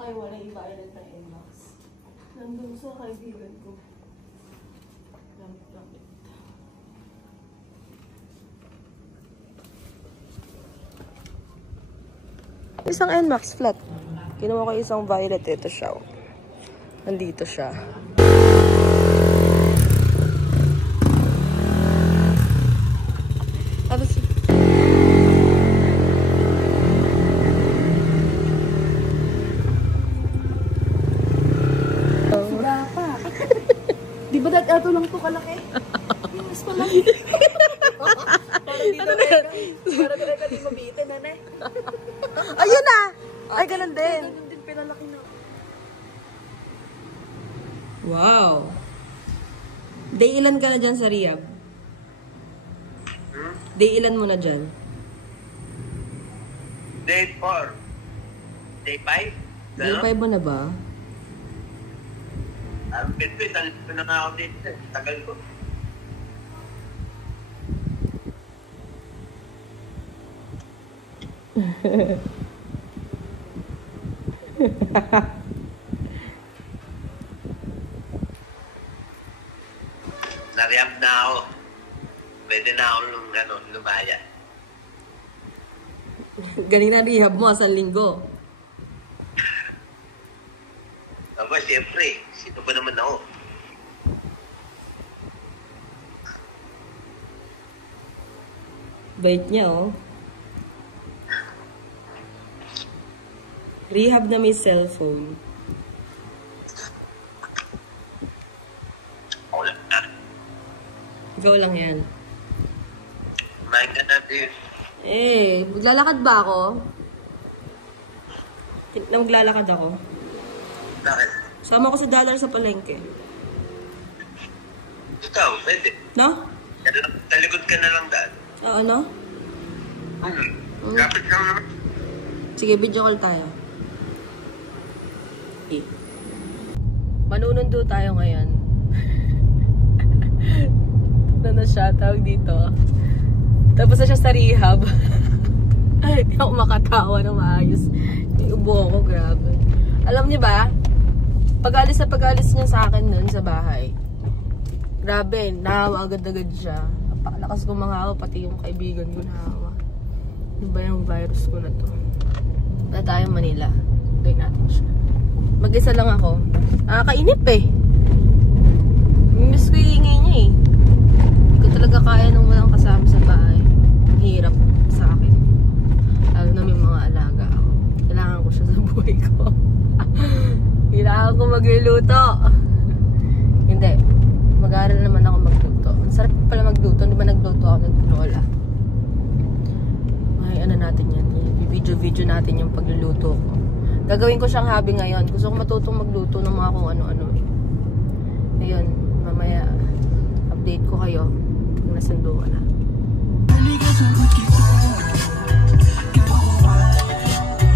kayo wala ibayad ng inbox. Nandun sa kaibigan ko. Lamit. Isang NMAX flat. Kinuha ko isang violet. Ito siya. Nandito siya. Tapos, wala pa. Di ba ito lang ito kalaki? Yung mas palaki. Para talaga di mabitin, nanay. ayun na! Ay, ganun din. Ganun din pinalaki na. Wow. Day ilan ka na dyan sa Riyadh? Day ilan mo na dyan? Day 4. Day 5? Day 5 mo na ba? Ang bitbit, talit ko na nga ako dito. Tagal ko. Nariyab na ako. Pwede na ako lumaya. Galing na rehab mo, 1 linggo. Aba, siyempre. Sino ba naman ako? Bait niya, oh. Rehab na may cellphone. Ako lang na. Ikaw lang yan. Kumain ka natin. Eh, maglalakad ba ako? Maglalakad ako. Bakit? Sama ko sa dollar sa palengke. Ikaw, pwede. No? Talikod ka na lang daan. Oo, no? Kapit ka naman. Sige, video call tayo. Okay. Manunundo tayo ngayon. Na siya, tawag dito. Tapos na siya sa rehab. Hindi ako makatawa na maayos. Yung ubo ko, grabe. Alam niyo ba, pag-alis niya sa akin nun sa bahay, grabe, nahawa agad-agad siya. Napakalakas ko mangawa, pati yung kaibigan ko nahawa. Ano ba yung virus ko na to? Na tayo Manila. Gawin natin siya. Mag-isa lang ako. Nakakainip eh. Miss ko yung ingay niya eh. Hindi ko talaga kaya nung walang kasama sa bahay. Ang hirap sa akin. Lalo na may mga alaga ako. Kailangan ko siya sa buhay ko. Kailangan ko magluluto. Hindi. Mag-aaral naman ako magluto. Ang sarap pala magluto. Hindi ba nagluto ako ng tinola? Ay, ano natin yan. I-video natin yung pagluluto ko. Gagawin ko siyang hobby ngayon. Gusto ko matutong magluto ng mga kung ano-ano. Ayun, mamaya update ko kayo kung nasundo ko na.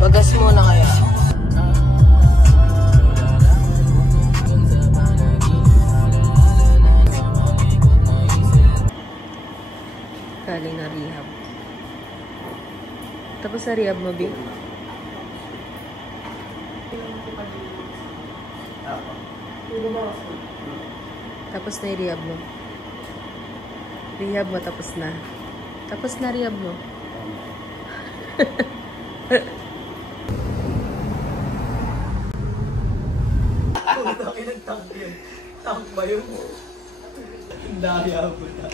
Bagas muna kaya. Galing na rehab. Tapos sa rehab mo, Bing? Tapos na yung rehab mo. Rehab mo, tapos na. Tapos na rehab mo. Tank ba yun? Daya mo na.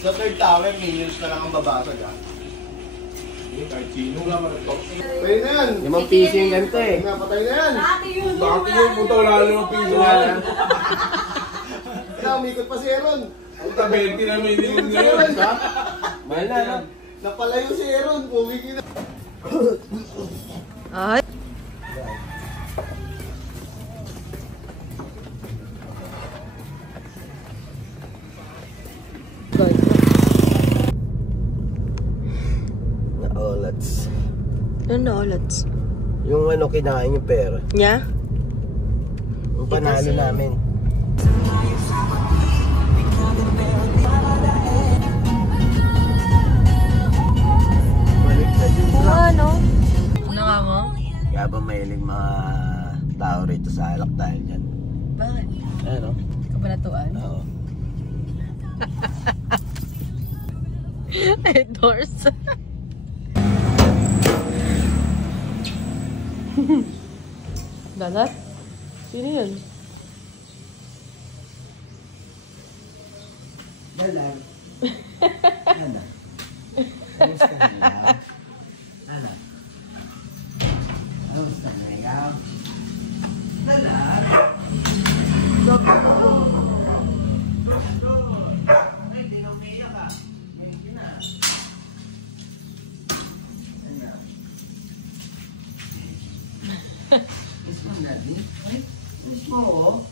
Sa third tower, millions na lang ang babasag ha. Kahit sino lang managtok. Pwede na yan. 5 piso yung ganito eh. Napatay na yan. Bakit yung puto wala naman piso na yan? Kaya umikot pa si Aaron. Puta 20 na million ngayon. Mahal na, no? Napalayo si Aaron. Pumigil na. Ay. God. Naolats. Ano na ulit? Yung ano, kinain yung pera. Nya? Yung panalo namin. Ano? Ano nga mo? Doors. Dalat? Sino yun? Dalag. Ano? Kamusta na ikaw? Ano? Kamusta na ikaw? Dalag. Ay, di na umiyak ka. Ngayon na. Ano? Miss mo, Daddy? Ay, miss mo ako?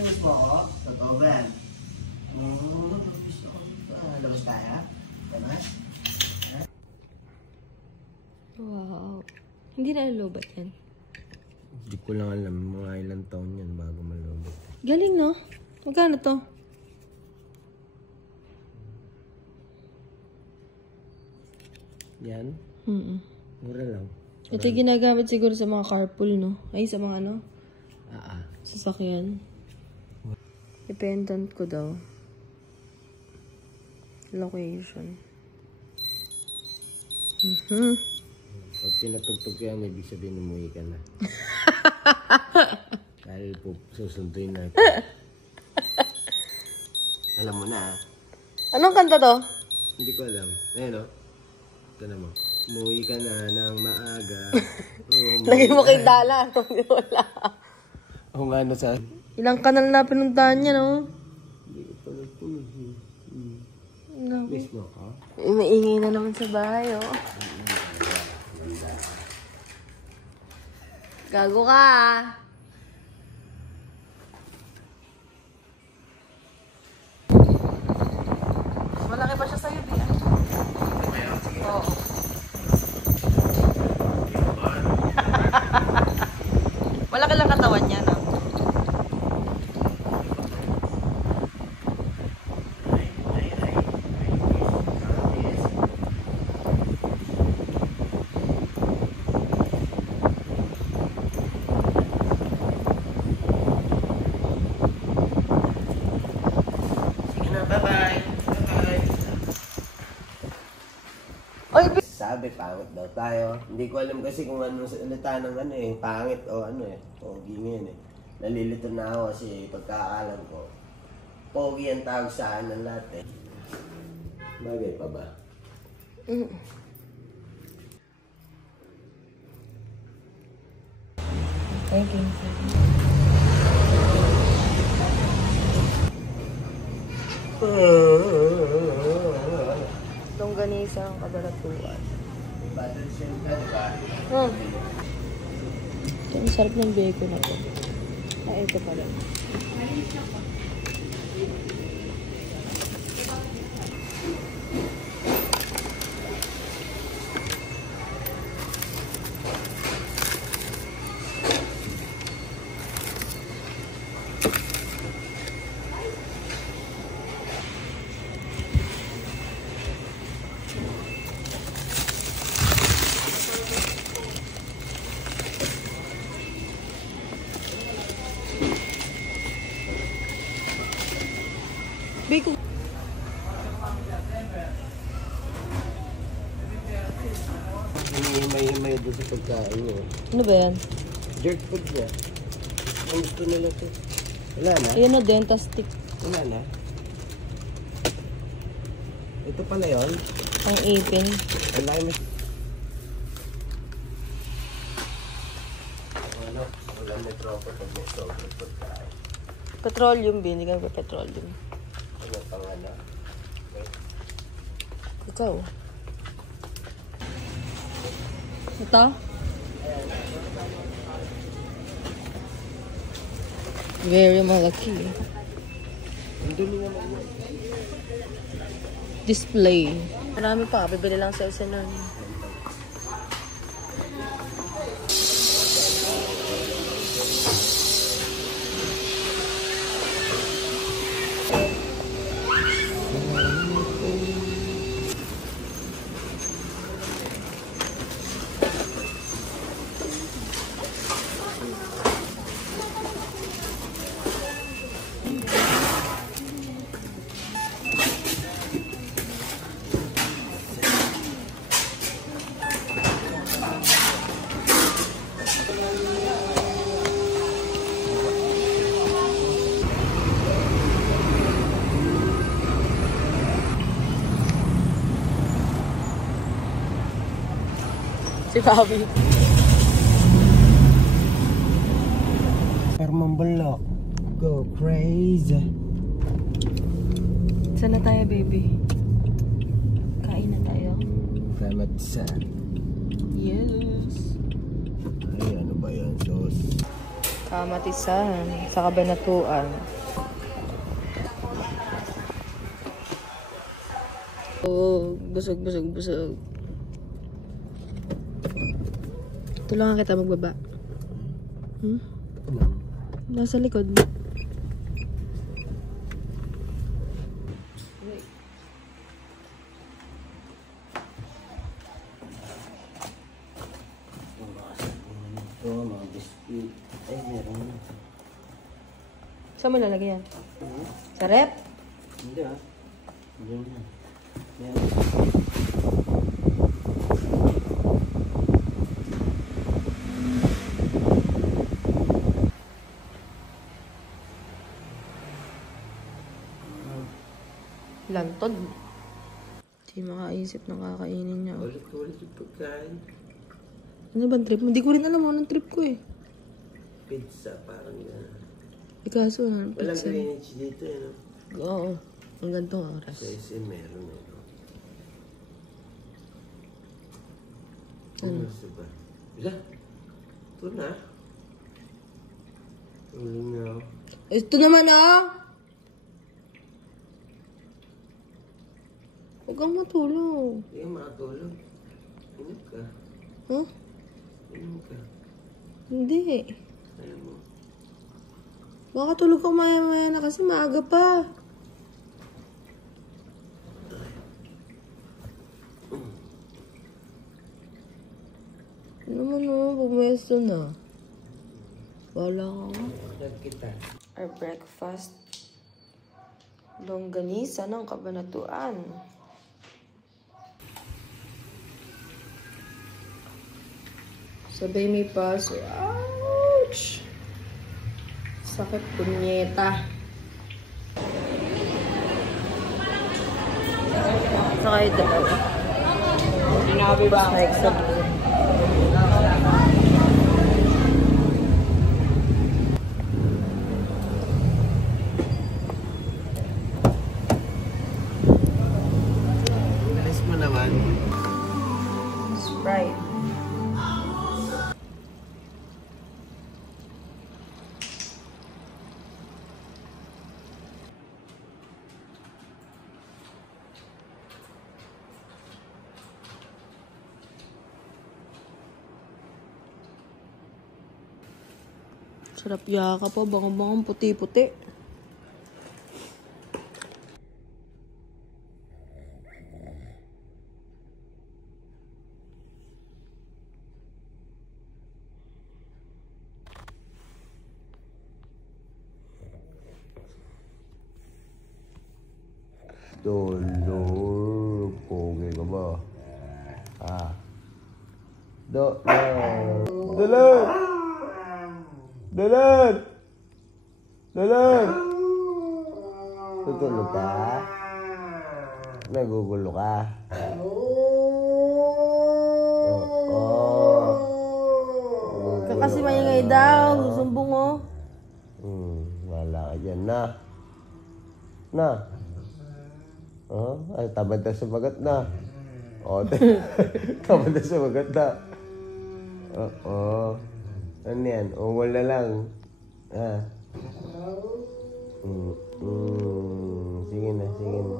Miss mo ako? Totoo ba yan? Gusto ko dito. Labas tayo? Labas? Wow. Hindi na lubat yan. Hindi ko lang alam. Mga ilang taon yan bago malubog. Galing, no? Magkano to? Yan? Mura lang. Ito yung ginagamit siguro sa mga carpool, no? Ay, sa mga ano? Sasakyan. Dependent ko daw. Location. Pag pinatugtog yan, ibig sabihin umuwi ka na. Dahil po, susunduin natin. Alam mo na, ha? Anong kanta to? Hindi ko alam. Ayun, o. Ito na mo. Umuwi ka na ng maaga. Lagay mo kay Dala. Wala. Oo nga, ano sa... Ilang kanal na pinuntahan niya, no? Hindi ko pala ito. Miss mo ka? Maingay na naman sa bahay, oh. Gago ka, ah. Malaki pa siya sa'yo, di ah. Oo. Malaki lang katawan niya, no? Sabi, pangit daw tayo. Hindi ko alam kasi kung ano salita ng ano eh. Pangit o ano eh. Pogi ngayon eh. Nalilito na ako kasi pagkaalam ko. Pogi ang tawag sa akin ng lahat eh. Bagay pa ba? Thank you. Longganisa ang kabaratuan. Battle shell ka, diba? Ito, ang sarap ng bacon na to. Ah, ito pala. Bacon. Himay-himay doon sa pagkain nyo. Ano ba yan? Jerk food niya. Ang gusto nila to. Wala na? Ayan na, dentastick. Wala na? Ito pala yun? Ang ipin. Wala na. Ano? Wala na tropa pag may sobrang pagkain. Petroleum, binigyan ko petroleum. Ano pang ano? Ikaw. Ito? Very malaki. Ang duli naman yun. Display. Marami pa. Bibili lang sa Usanon. Si Bobby. Permambulok. Go crazy. Saan na tayo, baby? Kain na tayo. Kamatsan. Yes. Ay, ano ba yan? Sauce. Kamatisan sa Kabanatuan. Oh, busog. Tulungan kita magbaba. Nasa likod. Ito, mga biscuit. Ay, meron. Saan mo lalagay yan? Sa rep? Hindi ah. Hindi na. Meron. Lantod. Hindi makaisip ng kakainin niya. Ulit-ulit yung pagkain. Ano bang trip mo? Hindi ko rin alam anong trip ko eh. Pizza, parang yan. Ikaso, anong Walang pizza? drainage dito eh, no? Oo. Ang gantong oras. Sa SM meron eh, no? Ano? Ano ba? Wala. Ito na. Ulo na. Ito naman ah! Huwag kang matulog. Hindi ka makatulog. Inom ka. Huh? Inom ka. Hindi. Alam mo. Makatulog ka maya-maya na kasi maaga pa. Ano naman naman, pumesto na. Wala ka nga. Lag kita. Our breakfast. Longganisa ng Kabanatuan. Sabay may paso. Ouch! Sakit punyeta. Saka yung dalawa. Sinabi ba? Alis mo naman. Sprite. Sarap yaka po, bangang-bangang puti-puti. Dolor. Pogi ka ba? Ah. Dolor. Dolor! Tutulog ka? Nagugulo ka? Kasi maingay daw, susumbong oh. Wala ka dyan na. Na. Oh, ay, tamad na sumagat na. Oh, tamad na sumagat na. Oo. Ano yan? Ungol na lang. Ah. Sige na, sige na.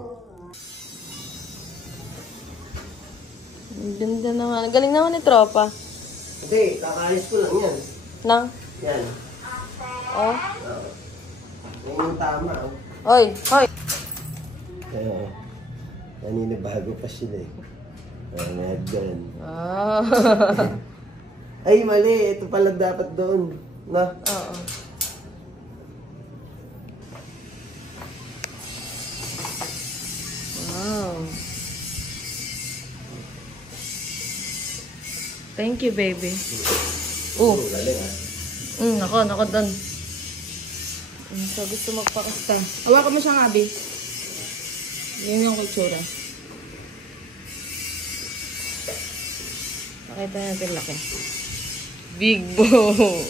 Ang ganda naman. Galing naman ni Tropa. Hindi, kakaalis ko lang yan. Nang? Yan. Oh. Yan yung tama. Hoy, hoy. Kanina bago pa sila eh. May doon. Ah. Ay, mali. Ito pala dapat doon. Na? Oo. Wow. Thank you, baby. Oh. Galing ah. Nako doon. So, gusto magpakasta. Hawakan mo siyang abi. Yan yung kultura. Pakita natin laki. Big boat.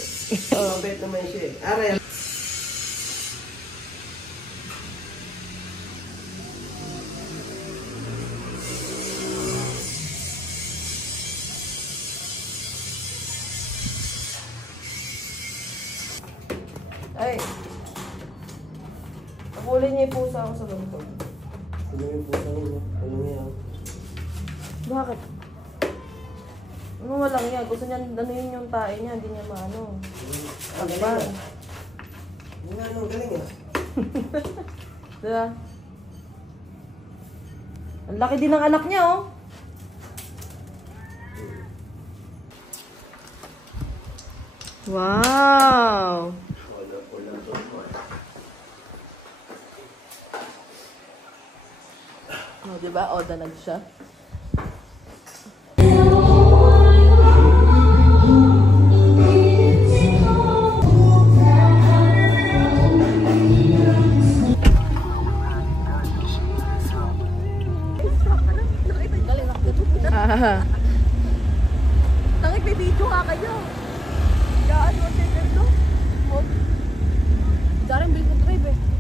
Mabait naman siya eh. Are, Ay. Nahuli niya yung pusa ako sa bangkod. ano yung pusa mo? Ano yan? Bakit? Ano walang yan? Gusto niya, ano yun yung tae niya, hindi niya maano. Ang galing ah. Yung ano, ang galing ah. Diba? Ang laki din ng anak niya, oh. Wow! Oh, diba? O, dalag siya. Tangik, may video nga kayo. Gaan mo, Tender, no? Darren, bilis mo drive eh.